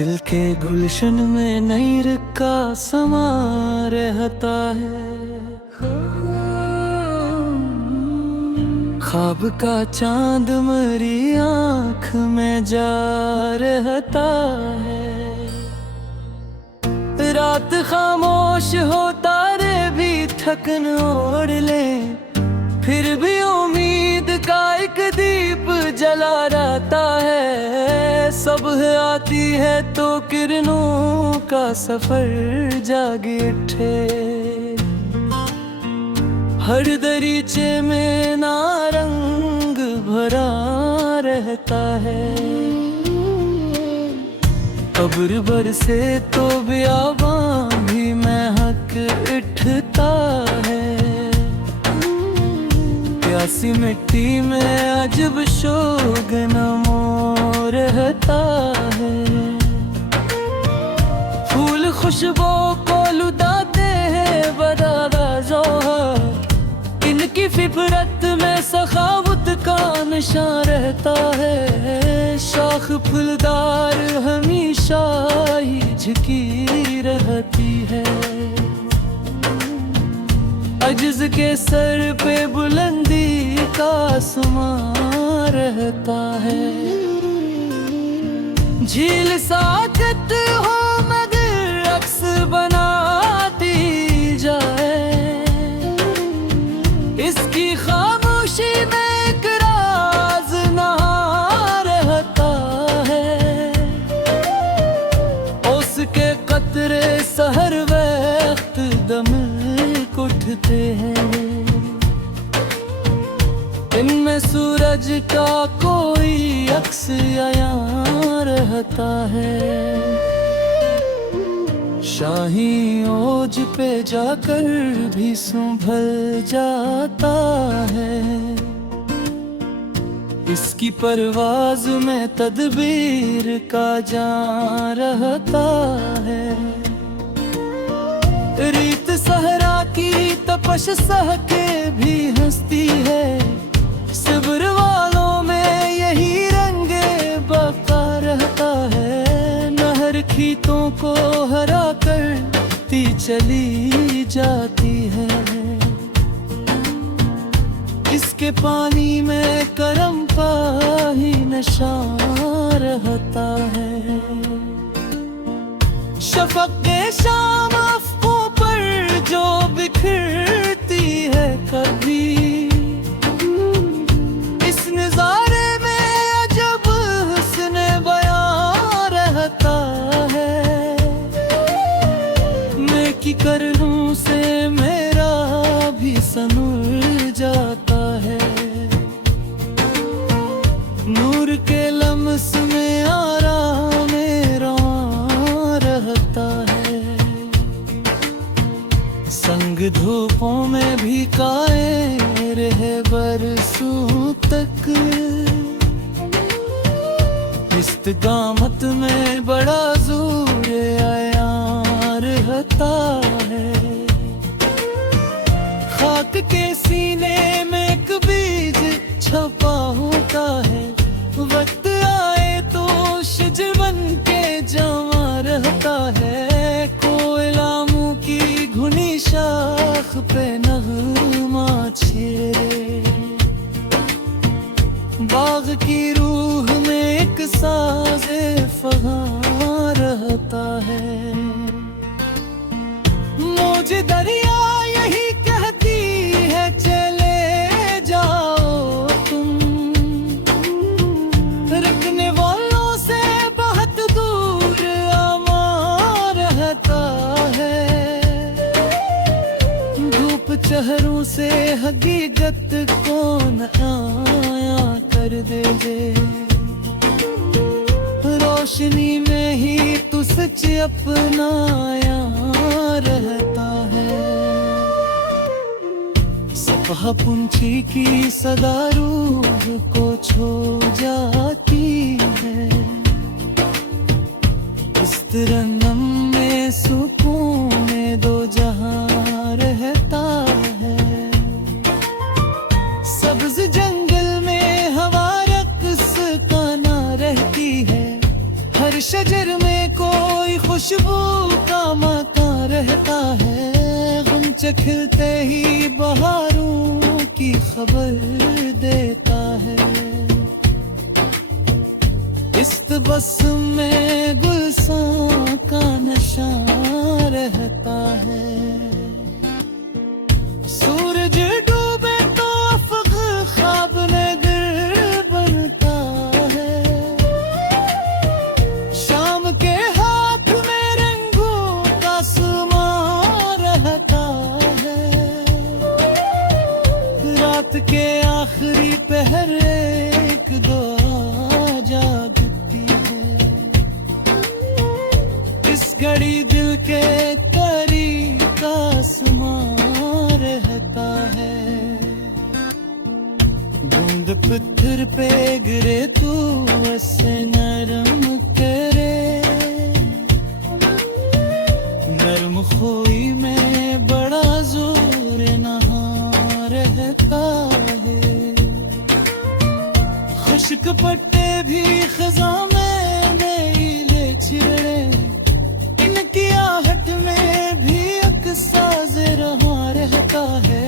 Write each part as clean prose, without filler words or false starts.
दिल के गुलशन में नई का समा रहता है। ख्वाब का चांद मेरी आँख में जा रहता है। रात खामोश हो तारे भी थकन ओढ़ ले, फिर भी उम्मीद का एक दीप जला रहता है। सुबह आती है तो किरणों का सफर जागे उठे, हर दरीचे में नारंग भरा रहता है। कब्र बरसे तो बियाबां भी महक उठता है। प्यासी मिट्टी में अजब शोगनमो रहता है। फूल खुशबू को लुटाते हैं बदादा जोहर, इनकी फितरत में सखावत का निशान रहता है। शाख फूलदार हमेशा ही झुकी रहती है, अज्ज के सर पे बुलंदी का आसमां रहता है। झील साकत हो मगर अक्स बनाती जाए, इसकी खामोशी में एक राज नहा रहता है। उसके कतरे सहर वक्त दम उठते हैं, इनमें सूरज का कोई अक्स आया रहता है। शाही ओज पे जाकर भी संभल जाता है, इसकी परवाज में तदबीर का जान रहता है। रीत सहरा की तपश सह के भी हंसती है, सिबर वालों में यही रंगे बका रहता है। नहर खीतों को हरा करती चली जाती है, इसके पानी में करम का ही नशा रहता है। शफक के शाम अफ़क़ों पर जो बिखरती है कभी, इस नज़ारे में अजब हुस्न बयां रहता है। नेकी करनों से मेरा भी सनूर जाता है, नूर के लम्स में आराम रहता है। संग धूपों में भी काये रहे बरसों तक, इस्तकामत में बड़ा जोर आया रहता है। खाक के सीने में एक बीज छपा होता है, वक्त आए तो शिजवन के जमा रहता है। कोयलामू की घुनी शाख पे नगमा छेड़े, बाग की रूह में एक साज़े फ़गां रहता है। मुझे दरिया यही कहती है चले जाओ तुम, रखने वालों से बहुत दूर आमा रहता है। धूप चेहरों से हकीकत को न आया कर दे, रोशनी में ही तू सच अपनाया रहता है। सफहा पुंछी की सदा रूह को छो जाती है, इस तरन्नुम में सुकून में दो जहां रहता है। सब्ज जंगल में हवा रक्स का ना रहती है, हर शजर में खुशबू का मकान रहता है, गुंचे खिलते ही बहारों की खबर देता है। इस तबस्सुम में गुलशन का नशा रहता है। सूरज डूबे तो अफक ख्वाब नगर बनता है। शाम के हाथ में रंगों का समा रहता है। रात के आखिरी पहर एक दुआ जागती है। इस घड़ी दिल के करीब का समा रहता है। बूंद पत्थर पे गिरे तू ऐसे नरम करे, नरम खोई में बड़ा जोर नहा रहता है। खुश्क पट्टे भी खजा में नीले चिड़े, इनकी आहट में भी साज रहा रहता है।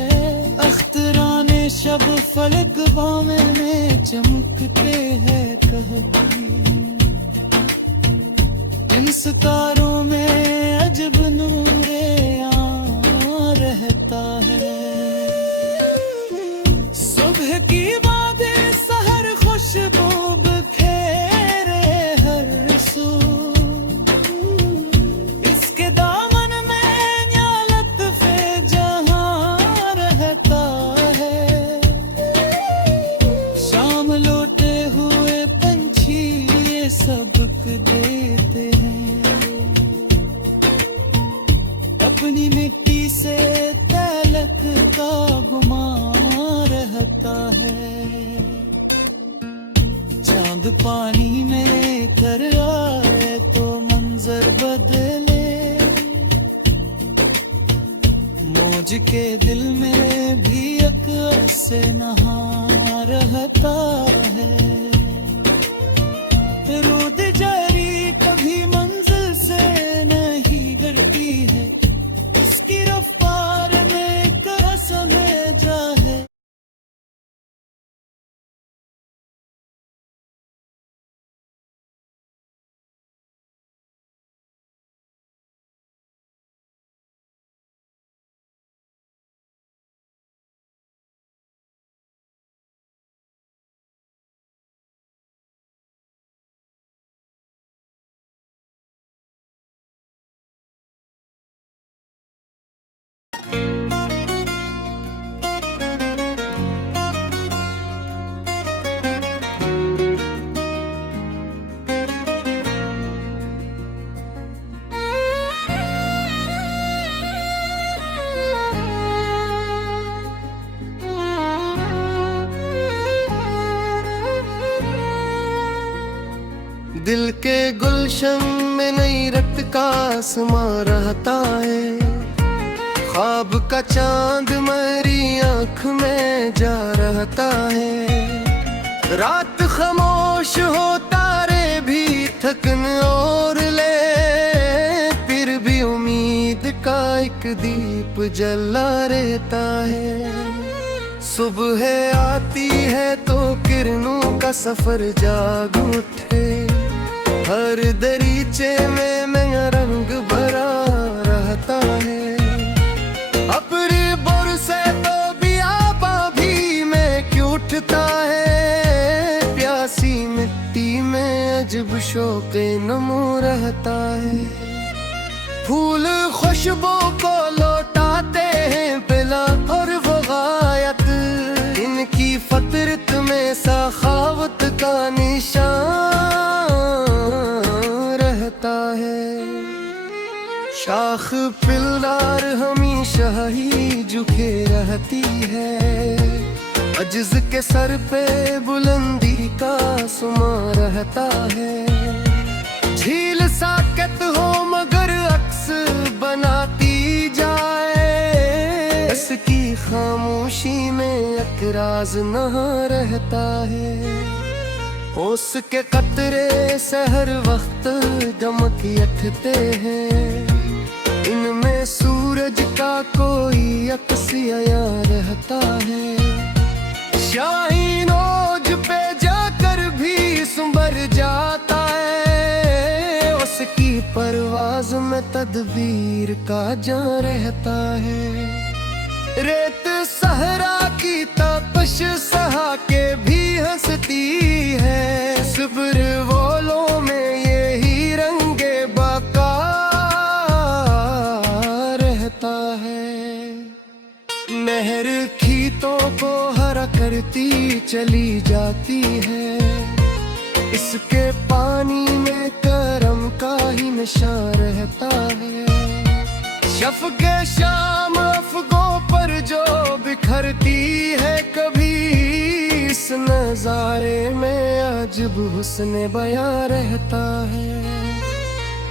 अख्तराने शब फलक बामे में चमकते हैं कहती, इन सितारों में अजब नूरे आ रहता है। सुबह की बातें सहर खुशबू बिखेरे हर सू, इसके दामन में न्यालत फे जहां रहता है। शाम लौटे हुए पंछी ये सबक देते हैं, अपनी मिट्टी से तलक का गुमान रहता है। चांद पानी में कर आए तो मंजर बदले, मौज के दिल में भी एक से नहा रहता है। रूद जारी कभी मंजिल से नहीं डरती है, उसकी रफ्तार में एक समय जा है। दिल के गुलशन में नई रत का समा रहता है। ख्वाब का चांद मेरी आँख में जा रहता है। रात खामोश हो तारे भी थकन और ले, फिर भी उम्मीद का एक दीप जला रहता है। सुबह आती है तो किरणों का सफर जाग उठे, हर दरीचे में नया रंग भरा रहता है। अपनी बरसे तो बियाबा भी में क्यों उठता है, प्यासी मिट्टी में अजब शौक़े नमो रहता है। फूल खुशबू को लौटाते हैं पिला और वो गायत, इनकी फतरत में सखावत का निशान रहता है। शाख पिलदार हमेशा ही झुके रहती है, अज्ज के सर पे बुलंदी का सुमा रहता है। झील साकत हो मगर अक्स बनाती जाए, इसकी खामोशी में एक राज न रहता है। उसके कतरे से हर वक्त दमक उठते हैं, इनमें सूरज का कोई अक्स आया रहता है। शाहीन ओज पे जाकर भी संभर जाता है, उसकी परवाज में तदबीर का जान रहता है। रेत सहरा की तपश सहा के भी हंसती है, सब्र वोलों में यही रंगे बाका रहता है। नहर खेतों को हरा करती चली जाती है, इसके पानी में करम का ही निशान रहता है। शफ़क़े शाम अफ़गों पर जो बिखरती है कभी, इस नज़ारे में अजब हुस्न बयां रहता है।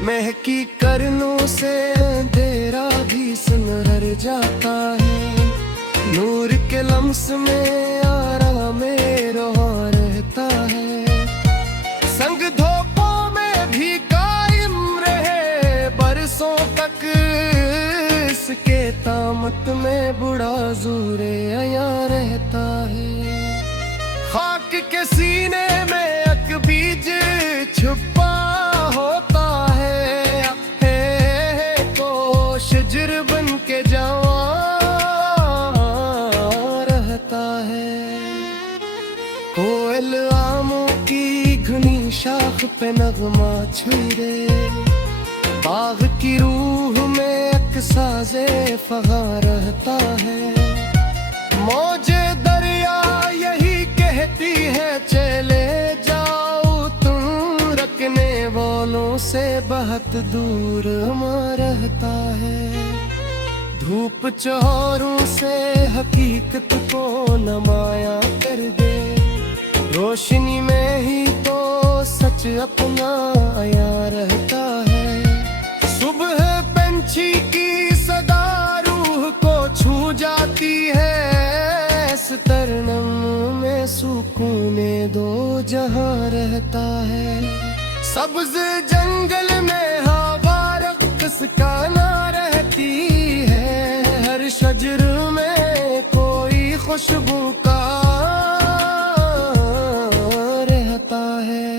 महकी करनों से अंधेरा भी सुनहर जाता है, नूर के लम्स में आराम रोहा रहता है। संग धोपों में भी कायम रहे बरसों तक, इसके तामत में बुढ़ा ज़ूरे आया रहता है। खाक के सीने में एक बीज छुपा होता है, तो शजर बन के जवां रहता है। कोयल आमों की घनी शाख पे नगमा छुड़े, बाग की रूह में एक साज़े फ़ग़ां रहता है। मौजे दरिया यही कहती है चले जाओ तुम, रखने वालों से बहुत दूर हमारा रहता है। धूप चौरों से हकीकत को नमाया कर दे, रोशनी में ही तो सच अपना आया रहता है। सुबह पंछी की सदा रूह को छू जाती है, इस तरनम में सुकून दो जहां रहता है। सब्ज जंगल में हवा रक़्स का ना रहती है, हर शजर में कोई खुशबू का रहता है।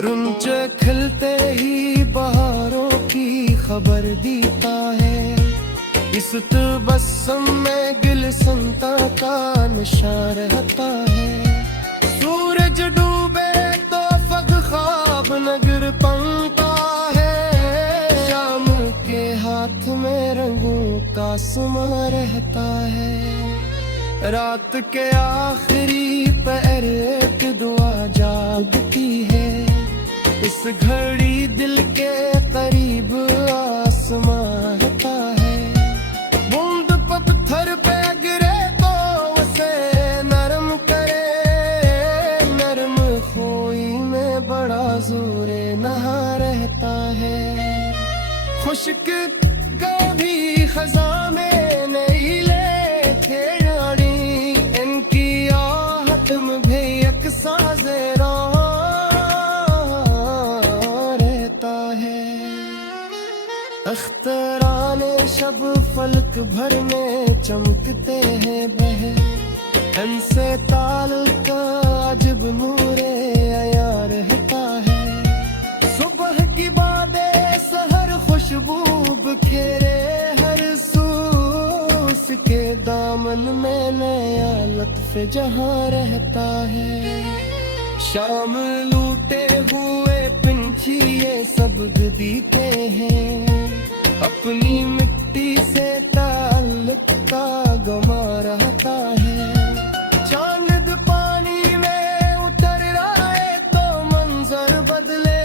रुंचे खिलते ही बहारों की खबर देता है, इस तबस्सुम में गिलसंता का निशान रहता है। सूरज डूबे तो फग ख्वाब नगर पंता है, शाम के हाथ में रंगों का समा रहता है। रात के आखिरी पहर एक दुआ जागती है, इस घड़ी दिल के करीब आसमां रहता है। बूंद पत्थर पे गिरे तो उसे नरम करे, नरम खोई में बड़ा ज़ोरे नहा रहता है। खुश्क कभी खज़ां में नहीं लेके आनी, इनकी आहट में भी एक साज़े अख्तराने शब फलक भर में चमकते हैं बह, इनसे ताल का अजब नूरे आया रहता है। सुबह की बातें सहर खुशबू बिखेरे हर सूस के दामन में नया लत्फ जहां रहता है। शाम लूटे हुए पंछी ये सब दीते हैं, अपनी मिट्टी से ताल्लुक का गमा रहता है। चांद पानी में उतर रहा है तो मंजर बदले,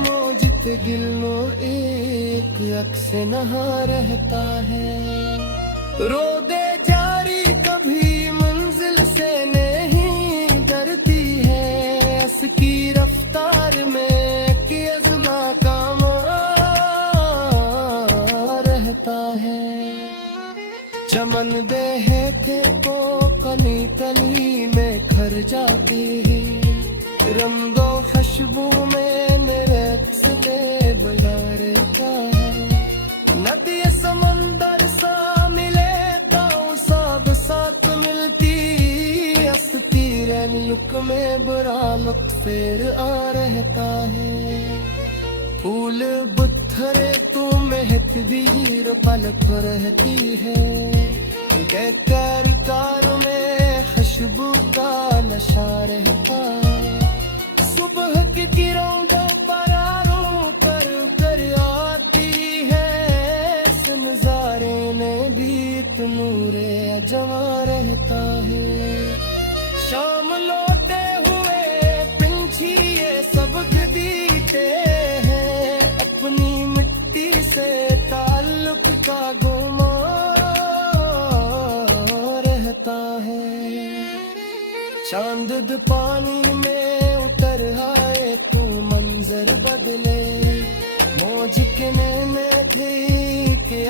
मौजित गिलो एक अक्स नहा रहता है। रोदे जारी कभी मंजिल से नहीं डरती है, इसकी रफ्तार में कि अज़मा का है। चमन देह के को कली कली में खर जाते हैं, रंगों खुशबू में रक्स ले बड़ा रहता है। नदी समंदर सा मिले तो सब साथ मिलती, हंसती रहनी युग में बुरा लुक फिर आ रहता है। फूल बुत्थरे तू महक वीर पलक रहती है, कार में खुशबू का नशा रहता। सुबह की किरणों पर आरों कर आती है, इस नजारे ने भी नूरे जमा रहता है। शाम लौटे हुए पंछी ये सब बीते हैं, अपनी मिट्टी से ताल्लुक का गुमा रहता है। चांद पानी में उतर आए तो मंजर बदले, मौज के में थी के